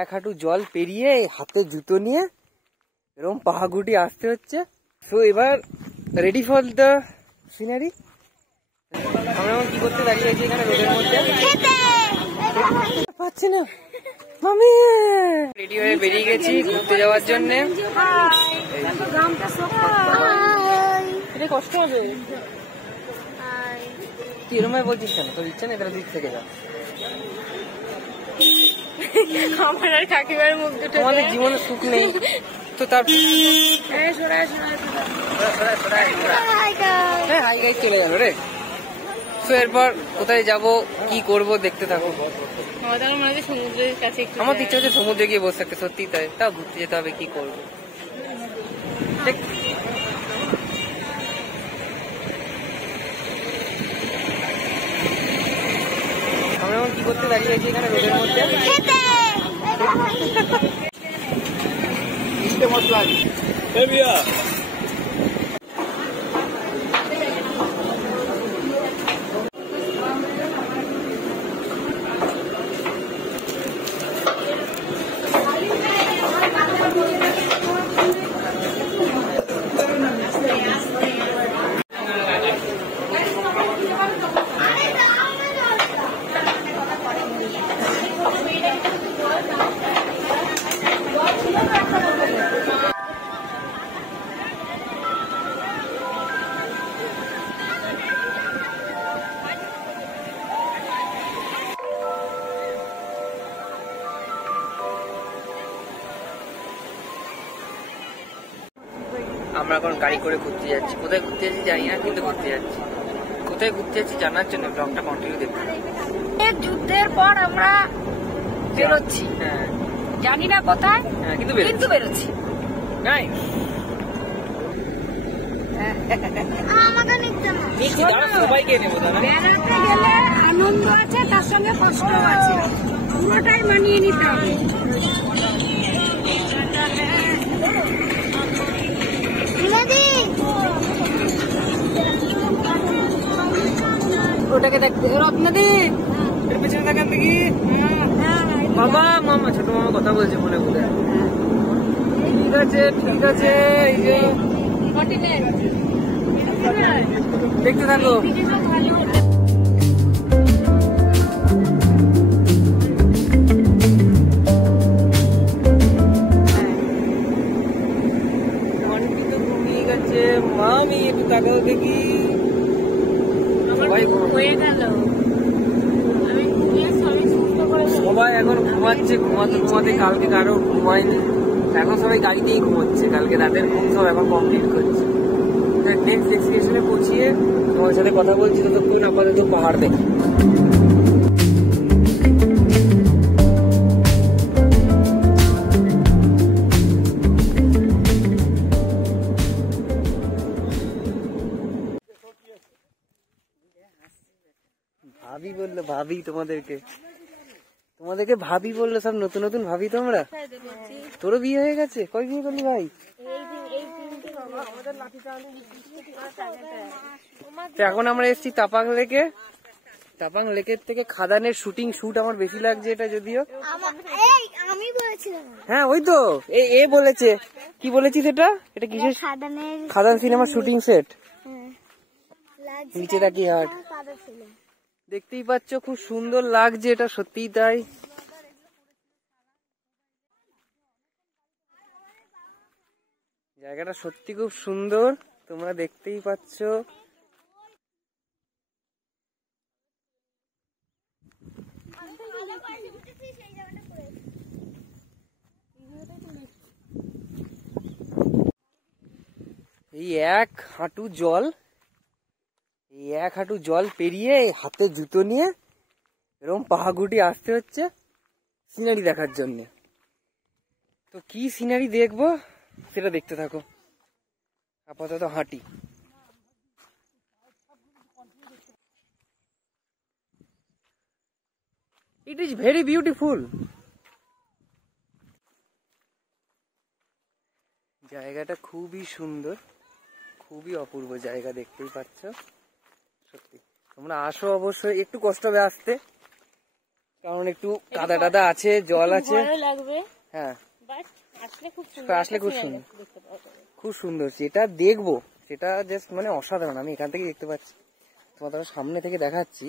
এক হাঁটু জল পেরিয়ে হাতে জুতো নিয়ে এরকম পাহাড়গুটি আসতে হচ্ছে। তো এবার রেডি ফর দ্য সিনারি। আমরা এখন কি করতে দাঁড়িয়ে আছি এখানে রোদের মধ্যে, পাচ্ছি না মামি। রেডি হয়ে বেরিয়ে গেছি ঘুরতে যাওয়ার জন্য। এটা কষ্ট হবে, তুই এরম ভাবে বলছিস কেন? তোর ইচ্ছা নেই তাহলে দিক থেকে যা। আমার আর কাকিমার মুখ দুটো আমাদের জীবনে সুখ নেই তো তার হাই গাই চলে গেল রে। তো এরপর কোথায় যাব কি করব দেখতে থাকো। সমুদ্রের কাছে আমার ইচ্ছা হচ্ছে সমুদ্রে গিয়ে বসে থাকতে, সত্যি তাই, তাও ঘুরতে যেতে হবে, কি করবো। আমরা এখন কি করতে দাঁড়িয়ে আছি এখানে রোদের মধ্যে। আমরা এখন গাড়ি করে ঘুরতে যাচ্ছি। কোথায় ঘুরতে যাচ্ছি জানি না, কিন্তু ঘুরতে যাচ্ছি। কোথায় ঘুরতে যাচ্ছি জানার জন্য ব্লগটা কন্টিনিউ দেখুন। যুদ্ধের পর আমরা বেরোচ্ছি, জানি না কোথায়, কিন্তু বেরোচ্ছি। সবাইকে নেবো, বেড়াতে গেলে আনন্দ আছে, তার সঙ্গে কষ্ট আছে, পুরোটাই মানিয়ে নিতে হবে। ওটাকে দেখতে রত্নাদি এর পেছনে থাকেন দেখি। বাবা মামা, ছোট মামা কথা বলছে মনে বলে। ঠিক আছে ঠিক আছে, এই যে দেখতে থাকো। ঘুমিয়ে গেছে মামি, একটু তাকাও দেখি। সবাই এখন ঘুমাচ্ছে, ঘুমাতে ঘুমাতে কালকে কারো ঘুমায়নি, এখন সবাই গাড়িতেই ঘুমোচ্ছে। কালকে রাতের ঘুম সব এখন কমপ্লিট করছে। নেক্সট ডেস্টিনেশনে পৌঁছিয়ে তোমার সাথে কথা বলছি। ততক্ষণ আপাতত পাহাড় দেখি। ভাবি বললো, ভাবি তোমাদেরকে ভাবি বললো, সব নতুন নতুন ভাবি তোমরা। তোরও বিয়ে হয়ে গেছে? কই বিয়ে করলি ভাই? এখন আমরা এসেছি তাপাং লেকে। তাপাং লেকের থেকে খাদানের শুটিং শুট আমার বেশি লাগছে এটা, যদিও আমি বলেছিলাম। হ্যাঁ ওই তো এ বলেছে। কি বলেছিস এটা? এটা কিসের? খাদান সিনেমার শুটিং সেট। নিচে তাকিয়ে হাট, দেখতেই পাচ্ছ খুব সুন্দর লাগছে, এটা সত্যিই তাই। জায়গাটা সত্যি খুব সুন্দর, তোমরা দেখতেই পাচ্ছ। এই এক হাঁটু জল পেরিয়ে হাতে জুতো নিয়ে এরকম পাহাড়গুটি আসতে হচ্ছে সিনারি দেখার জন্য। তো কি সিনারি দেখবো সেটা দেখতে থাকো। আপাতত হাঁটি। It is very beautiful. জায়গাটা খুবই সুন্দর, খুবই অপূর্ব জায়গা, দেখতেই পাচ্ছ। সত্যি তোমরা আসো অবশ্যই, একটু কষ্ট হবে আসতে, কারণ একটু কাদা টাদা আছে, জল আছে। ভালো লাগবে, হ্যাঁ বাট আসলে খুব সুন্দর, আসলে খুব সুন্দর, দেখতে পাওয়া যাবে। খুব সুন্দর। যেটা দেখবো সেটা জাস্ট মানে অসাধারণ। আমি এখান থেকে দেখতে পাচ্ছি, তোমাদের সামনে থেকে দেখাচ্ছি,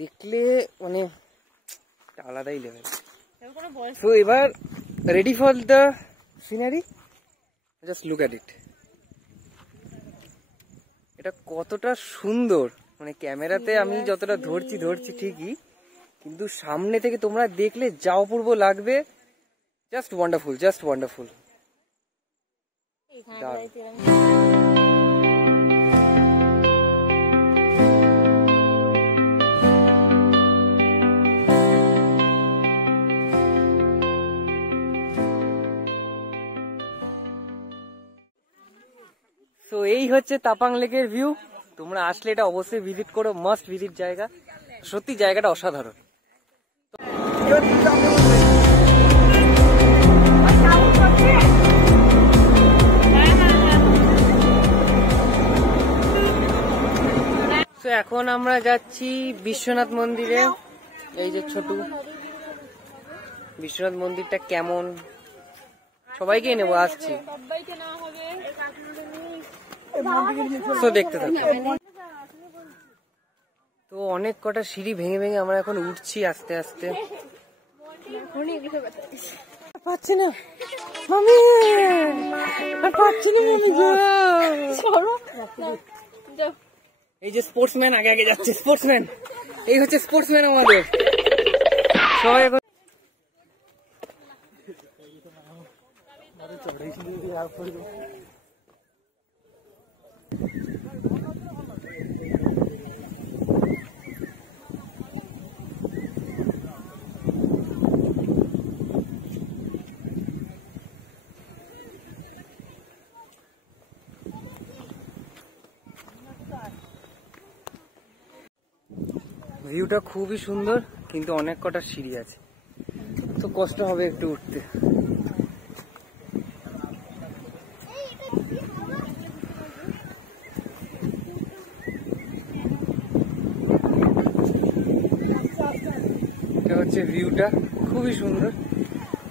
দেখলে মানে একটা আলাদাই লেভেল। তো এবার ready for the scenery, just look at it. এটা কতটা সুন্দর, মানে ক্যামেরাতে আমি যতটা ধরছি ঠিকই, কিন্তু সামনে থেকে তোমরা দেখলে যা অপূর্ব লাগবে। Just wonderful, just wonderful. তো এই হচ্ছে তাপাং লেকের ভিউ। তোমরা আসলে এটা অবশ্যই ভিজিট করো, মাস্ট ভিজিট জায়গা। সত্যি জায়গাটা অসাধারণ। তো এখন আমরা যাচ্ছি বিশ্বনাথ মন্দিরে। এই যে ছোট বিশ্বনাথ মন্দিরটা কেমন, সবাইকে নেবো, আসছি। তো দেখতে থাকো। তো অনেক কটা সিঁড়ি ভেঙে ভেঙে আমরা এখন উঠছি আস্তে আস্তে। পাচ্ছি না মামি, আর পাচ্ছি না মামি। এই যে স্পোর্টসম্যান আগে আগে যাচ্ছে, স্পোর্টসম্যান। এই হচ্ছে স্পোর্টসম্যান আমাদের সবাই। এখন ভিউটা খুবই সুন্দর, কিন্তু অনেক কটা সিঁড়ি আছে, তো কষ্ট হবে একটু উঠতে। এটা হচ্ছে ভিউটা, খুবই সুন্দর,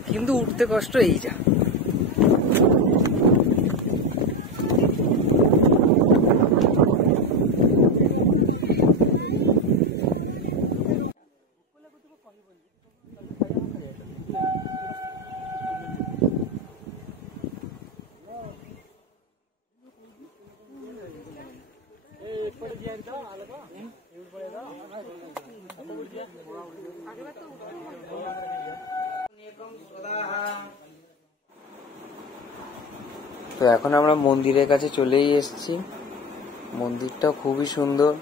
কিন্তু উঠতে কষ্ট। এই যা তো এখন আমরা মন্দিরের কাছে চলেই এসেছি। মন্দিরটা খুবই সুন্দর।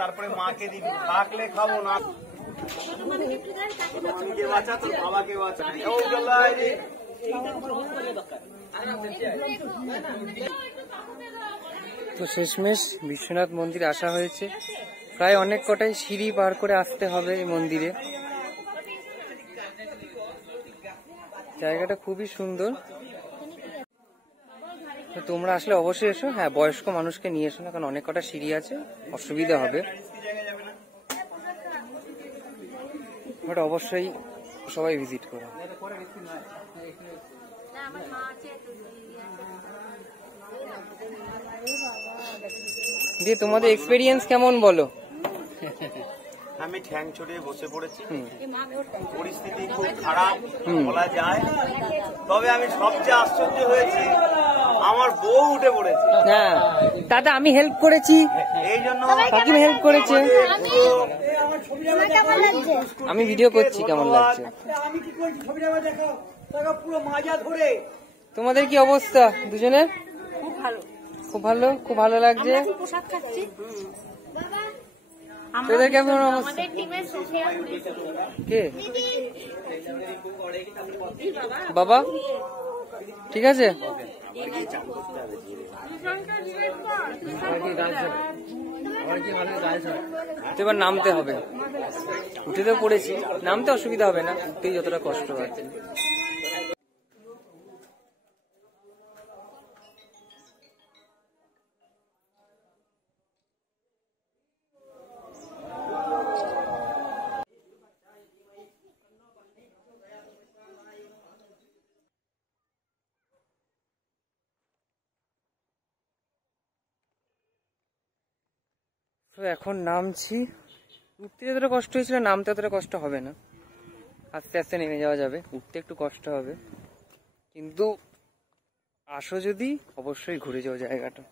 তারপরে মাকে দিবি, থাকলে খাবো না। তো শেষমেশ বিশ্বনাথ মন্দির আসা হয়েছে। প্রায় অনেক কটাই সিঁড়ি পার করে আসতে হবে এই মন্দিরে। জায়গাটা খুবই সুন্দর। তো তোমরা আসলে অবশ্যই এসো। হ্যাঁ, বয়স্ক মানুষকে নিয়ে এসো না, কারণ অনেক কটা সিঁড়ি আছে, অসুবিধা হবে। বাট অবশ্যই সবাই ভিজিট করো। দিয়ে তোমাদের এক্সপেরিয়েন্স কেমন বলো? আমি ঠ্যাং ছড়িয়ে বসে পড়েছি, পরিস্থিতি খুব খারাপ বলা যায়। তবে আমি সবচেয়ে আশ্চর্য হয়েছি, আমার বউ উঠে পড়েছে। হ্যাঁ দাদা, আমি হেল্প করেছি, এই জন্য কাকিমা হেল্প করেছে। আমি ভিডিও করছি, কেমন লাগছে? তোমাদের কি অবস্থা দুজনের? খুব ভালো, খুব ভালো লাগছে। প্রসাদ খাচ্ছি। তোদের কেমন অবস্থা? কে বাবা? ঠিক আছে, তো এবার নামতে হবে। উঠে তো পড়েছি, নামতে অসুবিধা হবে না, উঠতেই যতটা কষ্ট হয়। তো এখন নামছি। উঠতে যতটা কষ্ট হয়েছিল নামতে অতটা কষ্ট হবে না, আস্তে আস্তে নেমে যাওয়া যাবে। উঠতে একটু কষ্ট হবে, কিন্তু আসো যদি অবশ্যই ঘুরে যাও জায়গাটা।